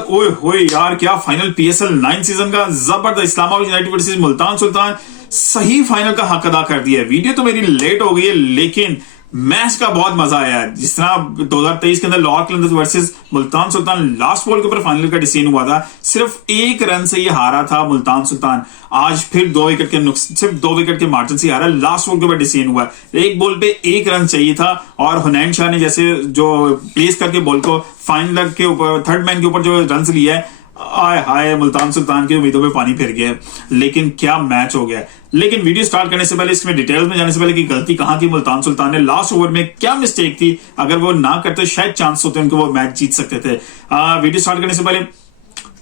ओए होए यार, क्या फाइनल पीएसएल 9 सीजन का जबरदस्त इस्लामाबाद यूनाइटेड वर्सेस मुल्तान सुल्तान सही फाइनल का हक अदा कर दिया है। वीडियो तो मेरी लेट हो गई है लेकिन मैच का बहुत मजा आया है। जिस तरह 2023 के अंदर Lahore Qalandars versus Multan Sultan last ball के ऊपर फाइनल का डिसीजन हुआ था, सिर्फ 1 रन से ये हारा था मुल्तान सुल्तान। आज फिर 2 विकेट के सिर्फ 2 विकेट के मार्जिन से हारा। लास्ट बॉल के ऊपर डिसीजन हुआ, एक बॉल पे 1 रन चाहिए था और हुनैन शाह ने जैसे जो प्लेस करके बॉल को फाइनल के ऊपर थर्ड मैन के ऊपर जो रन लिया है, आय हाय मुल्तान सुल्तान की उम्मीदों में पानी फिर गया। लेकिन क्या मैच हो गया। लेकिन वीडियो स्टार्ट करने से पहले, इसमें डिटेल्स में जाने से पहले कि गलती कहां की मुल्तान सुल्तान ने, लास्ट ओवर में क्या मिस्टेक थी, अगर वो ना करते शायद चांस होते उनको, वो मैच जीत सकते थे। वीडियो स्टार्ट करने से पहले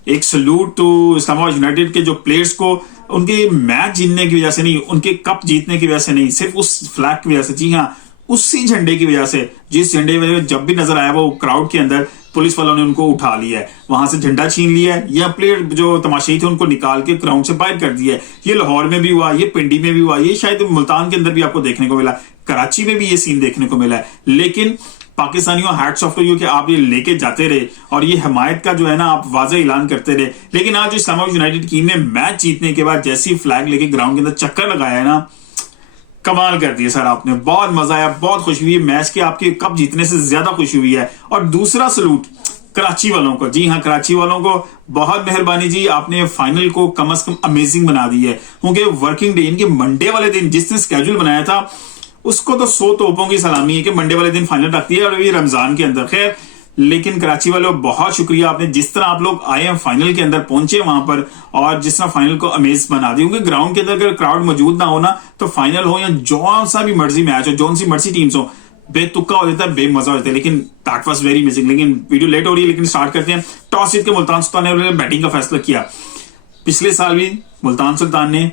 एक सल्यूट टू इस्लामाबाद यूनाइटेड के जो प्लेयर्स को, उनके मैच जीतने की वजह से नहीं, उनके कप जीतने की वजह से नहीं, सिर्फ उस फ्लैग की वजह से, जी हाँ उसी झंडे की वजह से, जिस झंडे की वजह से जब भी नजर आया वो क्राउड के अंदर पुलिस वालों ने उनको उठा लिया है, वहां से झंडा छीन लिया है, या प्लेयर जो तमाशाई थे उनको निकाल के ग्राउंड से बाहर कर दिया है। ये लाहौर में भी हुआ, ये पिंडी में भी हुआ, ये शायद मुल्तान के अंदर भी आपको देखने को मिला, कराची में भी ये सीन देखने को मिला है। लेकिन पाकिस्तानियों हैट्स ऑफ टू यू कि आप ये लेके जाते रहे और ये हमायत का जो है ना आप वाज़ेह ऐलान करते रहे। लेकिन आज इस्लामाबाद यूनाइटेड टीम ने मैच जीतने के बाद जैसी फ्लैग लेके ग्राउंड के अंदर चक्कर लगाया है ना, कमाल कर दिया सर आपने। बहुत मजा आया, बहुत खुशी हुई मैच के, आपके कप जीतने से ज्यादा खुशी हुई है। और दूसरा सलूट कराची वालों को, जी हाँ कराची वालों को बहुत मेहरबानी जी, आपने फाइनल को कम से कम अमेजिंग बना दी है। क्योंकि वर्किंग डे, इनके मंडे वाले दिन जिसने स्केड्यूल बनाया था उसको तो 100 तोपों की सलामी है कि मंडे वाले दिन फाइनल रखती है और ये रमजान के अंदर। खैर लेकिन कराची वालों बहुत शुक्रिया, आपने जिस तरह आप लोग आए हैं फाइनल के अंदर पहुंचे वहां पर, और जिस तरह फाइनल को अमेज बना दी। क्योंकि ग्राउंड के अंदर अगर क्राउड मौजूद ना हो ना तो फाइनल हो या जौन सा भी मर्जी मैच हो, जौन सी मर्जी टीम्स हो, बेतुक्का हो जाता है, बेमजा हो जाता है। लेकिन दैट वाज वेरी अमेजिंग। लेकिन वीडियो लेट हो रही है, लेकिन स्टार्ट करते हैं। टॉस जीत के मुल्तान सुल्तान ने बैटिंग का फैसला किया। पिछले साल भी मुल्तान सुल्तान ने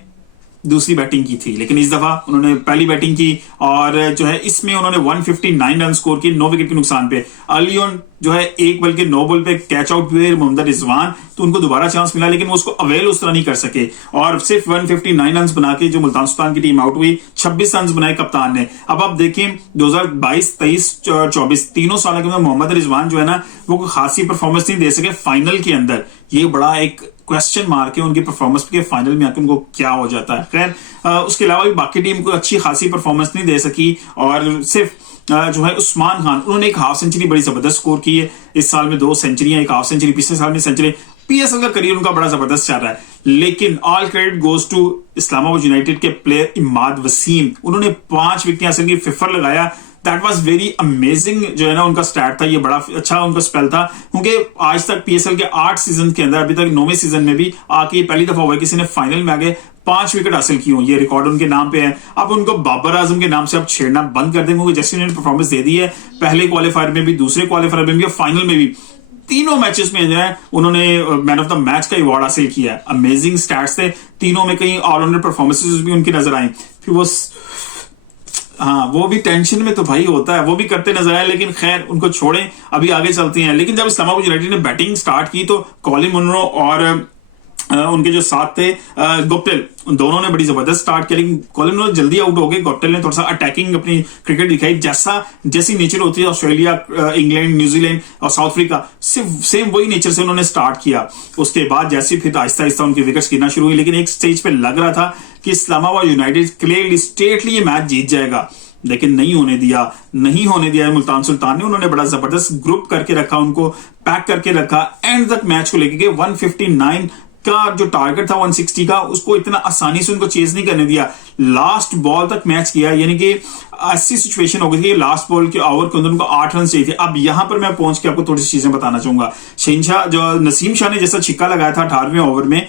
दूसरी बैटिंग की थी, लेकिन इस दफा उन्होंने पहली बैटिंग की और जो है इसमें उन्होंने 159 रन स्कोर किए 9 विकेट के नुकसान पे। अर्लियन जो है 1 बल्कि 9 बॉल पे कैच आउट हुए मोहम्मद रिजवान, तो उनको दोबारा चांस मिला लेकिन वो उसको अवेल उस तरह नहीं कर सके और सिर्फ 159 रन बना के जो मुल्तान सुल्तान की टीम आउट हुई। 26 रन बनाए कप्तान ने। अब आप देखें 2022, 23, 24 तीनों साल के अंदर मोहम्मद रिजवान जो है ना वो खासी परफॉर्मेंस नहीं दे सके फाइनल के अंदर। ये बड़ा एक क्वेश्चन मार्क है उनकी परफॉर्मेंस के फाइनल में आकर उनको क्या हो जाता है। खैर उसके अलावा भी बाकी टीम को अच्छी खासी परफॉर्मेंस नहीं दे सकी और सिर्फ जो है उस्मान खान, उन्होंने एक हाफ सेंचुरी बड़ी जबरदस्त स्कोर की है। इस साल में 2 सेंचुरियां, एक हाफ सेंचुरी, पिछले साल में सेंचुरी। पीएसएल का करियर उनका बड़ा जबरदस्त चल रहा है। लेकिन all credit goes to Islamabad United के प्लेयर इमाद वसीम, उन्होंने 5 विकेट हासिल की, फिफर लगाया। दैट वाज वेरी अमेजिंग जो है ना उनका स्टार्ट था, ये बड़ा अच्छा उनका स्पेल था। क्योंकि आज तक पीएसएल के 8 सीजन के अंदर अभी तक 9वें सीजन में भी आके पहली दफा हुआ किसी ने फाइनल में आगे 5 विकेट हासिल की हो। ये रिकॉर्ड उनके नाम पे है। अब उनको बाबर आजम के नाम से अब छेड़ना बंद कर देंगे, जैसे उन्होंने परफॉर्मेंस दे दी है पहले क्वालिफायर में भी, दूसरे क्वालिफायर में भी और फाइनल में भी, तीनों मैचेस में जो है उन्होंने मैन ऑफ द मैच का अवार्ड हासिल किया है। अमेजिंग स्टैट्स थे तीनों में, कहीं ऑलराउंडर परफॉर्मेंसेस भी उनकी नजर आई। फिर वो भी टेंशन में तो भाई होता है, वो भी करते नजर आए। लेकिन खैर उनको छोड़ें, अभी आगे चलते हैं। लेकिन जब इस्लामाबाद यूनाइटेड ने बैटिंग स्टार्ट की तो कॉलिन मुनरो और उनके जो साथ थे गुप्टिल, दोनों ने बड़ी जबरदस्त स्टार्ट किया। लेकिन कॉलिन मुनरो जल्दी आउट हो गए, गुप्टिल ने थोड़ा सा अटैकिंग अपनी क्रिकेट दिखाई, जैसी नेचर होती है ऑस्ट्रेलिया, इंग्लैंड, न्यूजीलैंड और साउथ अफ्रीका, सिर्फ सेम वही नेचर से उन्होंने स्टार्ट किया। उसके बाद जैसे फिर आहिस्ता आहिस्ता उनकी विकेट्स गिरना शुरू हुई। लेकिन एक स्टेज पे लग रहा था कि इस्लामाबाद यूनाइटेड क्लियरली स्टेटली ये मैच जीत जाएगा, लेकिन नहीं होने दिया मुल्तान सुल्तान ने। उन्होंने बड़ा जबरदस्त ग्रुप करके रखा, उनको पैक करके रखा, एंड तक मैच को लेके 159 का जो टारगेट था 160 का, उसको इतना आसानी से उनको चेज नहीं करने दिया। लास्ट बॉल तक मैच किया, यानी कि ऐसी सिचुएशन हो गई थी लास्ट बॉल के ओवर के अंदर उनको 8 रन चाहिए थे। अब यहां पर मैं पहुंच के आपको थोड़ी सी चीजें बताना चाहूंगा। शहनशाह जो नसीम शाह ने जैसा छिक्का लगाया था 18वें ओवर में,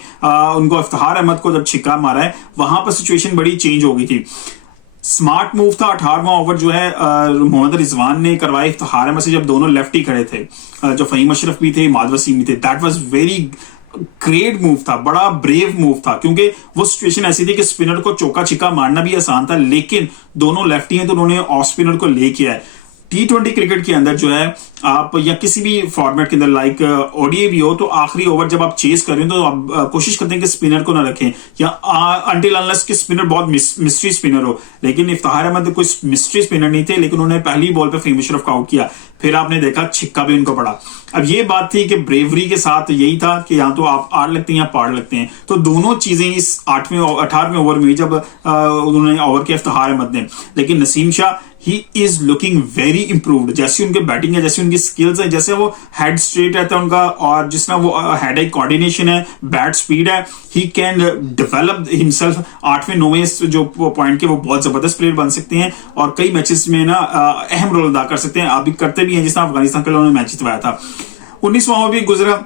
उनको इफ्तिखार अहमद को जब छिक्का मारा है, वहां पर सिचुएशन बड़ी चेंज हो गई थी। स्मार्ट मूव था 18वां ओवर जो है मोहम्मद रिजवान ने करवाया इफ्तिखार अहमद से, जब दोनों लेफ्टी खड़े थे, जो फहीम अशरफ भी थे, इमाद वसीम भी थे। That was very great move था, बड़ा ब्रेव मूव था। क्योंकि वो सिचुएशन ऐसी थी कि स्पिनर को चौका छिक्का मारना भी आसान था, लेकिन दोनों लेफ्टी हैं तो उन्होंने ऑफ स्पिनर को लेके आए। T20 क्रिकेट के अंदर जो है आप या किसी भी फॉर्मेट के अंदर लाइक ओडीआई भी हो तो आखिरी ओवर जब आप चेस कर रहे हो तो आप कोशिश करते हैं कि स्पिनर को ना रखें या अनटिल अनलेस के स्पिनर बहुत मिस्ट्री स्पिनर हो। लेकिन इफ्तिखार अहमद कोई मिस्ट्री स्पिनर नहीं थे, लेकिन उन्होंने पहली बॉल पे फ़हीम अशरफ को आउट किया, फिर आपने देखा छिक्का भी उनको पड़ा। अब ये बात थी कि ब्रेवरी के साथ यही था कि या तो आप आड़ लगते हैं या पार लगते हैं, तो दोनों चीजें इस 18वें ओवर में जब उन्होंने ओवर किया इफ्तिखार अहमद ने। लेकिन Naseem Shah he is looking very improved, जैसी उनके बैटिंग है, जैसी उनकी स्किल्स है, जैसे वो हेड स्ट्रेट रहता है उनका, और जिस तरह वो हेड आई कोऑर्डिनेशन है, बैट स्पीड है, ही कैन डेवलप हिमसेल्फ। 8वें 9वें जो पॉइंट के वो बहुत जबरदस्त प्लेयर बन सकते हैं और कई मैचेस में ना अहम रोल अदा कर सकते हैं, अभी करते भी हैं, जिस तरह अफगानिस्तान के लिए उन्होंने मैच जितवाया था। 19वां ओवर भी गुजरा,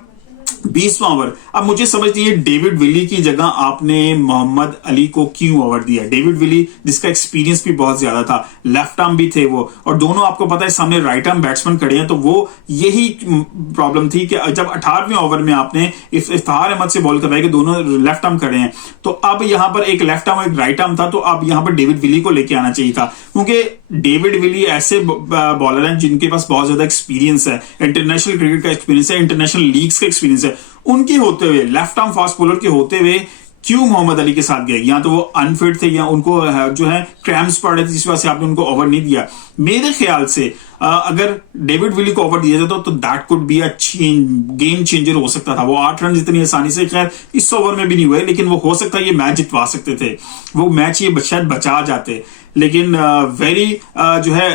20वां ओवर। अब मुझे समझ नहीं, डेविड विली की जगह आपने मोहम्मद अली को क्यों ओवर दिया? डेविड विली जिसका एक्सपीरियंस भी बहुत ज्यादा था, लेफ्ट आर्म भी थे वो, और दोनों आपको पता है सामने राइट आर्म बैट्समैन खड़े हैं, तो वो यही प्रॉब्लम थी कि जब 18वें ओवर में आपने इफ्तिखार अहमद से बॉल करवाई कि दोनों लेफ्ट आर्म खड़े हैं, तो अब यहां पर एक लेफ्ट आर्म एक राइट आर्म था, तो अब यहां पर डेविड विली को लेके आना चाहिए था, क्योंकि डेविड विली ऐसे बॉलर हैं जिनके पास बहुत ज्यादा एक्सपीरियंस है, इंटरनेशनल क्रिकेट का एक्सपीरियंस है, इंटरनेशनल लीग्स का एक्सपीरियंस है। उनके होते हुए, लेफ्ट आर्म फास्ट बॉलर के होते हुए क्यों मोहम्मद अली के साथ गए? या तो वो अनफिट थे या उनको जो है क्रैम्प्स पड़ रहे थे, जिस वजह से आपने उनको ओवर नहीं दिया। मेरे ख्याल से अगर डेविड विली को ओवर दिया जाता तो that could be a game changer हो सकता था। वो 8 रन इतनी आसानी से खैर इस ओवर में भी नहीं हुए, लेकिन वो हो सकता है ये मैच जितवा सकते थे, वो मैच ये शायद बचा जाते। लेकिन वेरी जो है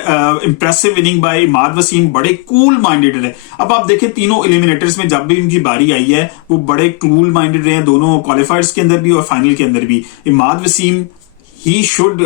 impressive inning by Imad Wasim, बड़े कूल माइंडेड रहे। अब आप देखें तीनों एलिमिनेटर्स में जब भी उनकी बारी आई है वो बड़े कूल माइंडेड रहे हैं, दोनों क्वालिफायर्स के अंदर भी और फाइनल के अंदर भी। इमाद वसीम ही शुड,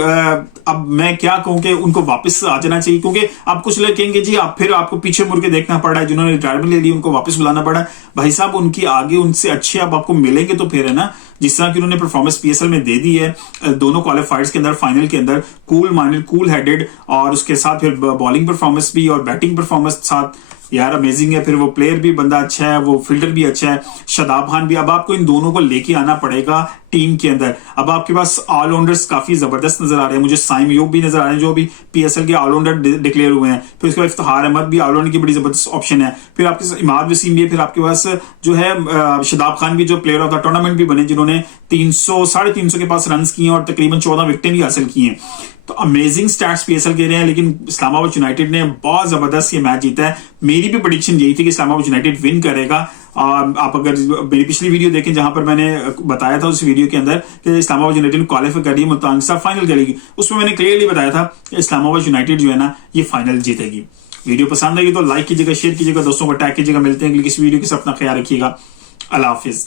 अब मैं क्या कहूं कि उनको वापस आ जाना चाहिए, क्योंकि आप कुछ लोग कहेंगे जी आप फिर आपको पीछे मुड़ के देखना पड़ा है, जिन्होंने रिटायरमेंट ले ली उनको वापस बुलाना पड़ा। भाई साहब उनकी आगे उनसे अच्छे अब आपको मिलेंगे तो फिर है ना, जिस तरह की उन्होंने परफॉर्मेंस पीएसएल में दे दी है, दोनों क्वालिफायर्स के अंदर फाइनल के अंदर, कूल माइंडेड कूल हेडेड, और उसके साथ फिर बॉलिंग परफॉर्मेंस भी और बैटिंग परफॉर्मेंस साथ यार अमेजिंग है। फिर वो प्लेयर भी बंदा अच्छा है, वो फील्डर भी अच्छा है, शादाब खान भी। अब आपको इन दोनों को लेके आना पड़ेगा टीम के अंदर। अब आपके पास ऑलराउंडर्स काफी जबरदस्त नजर आ रहे हैं, मुझे साइम अयूब भी नजर आ रहे हैं जो भी पीएसएल के ऑलराउंडर डिक्लेयर हुए हैं। फिर उसके बाद इफ्तिखार अहमद भी ऑलराउंडर की बड़ी जबरदस्त ऑप्शन है। फिर आपके पास इमाद वसीम भी है। फिर आपके पास जो है शादाब खान भी जो प्लेयर ऑफ द टूर्नामेंट भी बने, जिन्होंने 300-350 के पास रन किए और तकरीबन 14 विकेटें भी हासिल की हैं। तो अमेजिंग स्टैट्स पीएसएल के रहे हैं, लेकिन इस्लामाबाद यूनाइटेड ने बहुत जबरदस्त ये मैच जीता है। मेरी भी प्रेडिक्शन यही थी कि इस्लामाबाद यूनाइटेड विन करेगा। आप अगर मेरी पिछली वीडियो देखें जहां पर मैंने बताया था उस वीडियो के अंदर कि इस्लामाबाद यूनाइटेड क्वालिफाई करेगी, मुल्तान के साथ फाइनल करेगी, उसमें मैंने क्लियरली बताया था कि इस्लामाबाद यूनाइटेड जो है ना ये फाइनल जीतेगी। वीडियो पसंद आएगी तो लाइक कीजिएगा, शेयर कीजिएगा, दोस्तों को टैग कीजिएगा। मिलते हैं अगली किसी वीडियो के साथ, अपना ख्याल रखिएगा। अल्लाह हाफिज।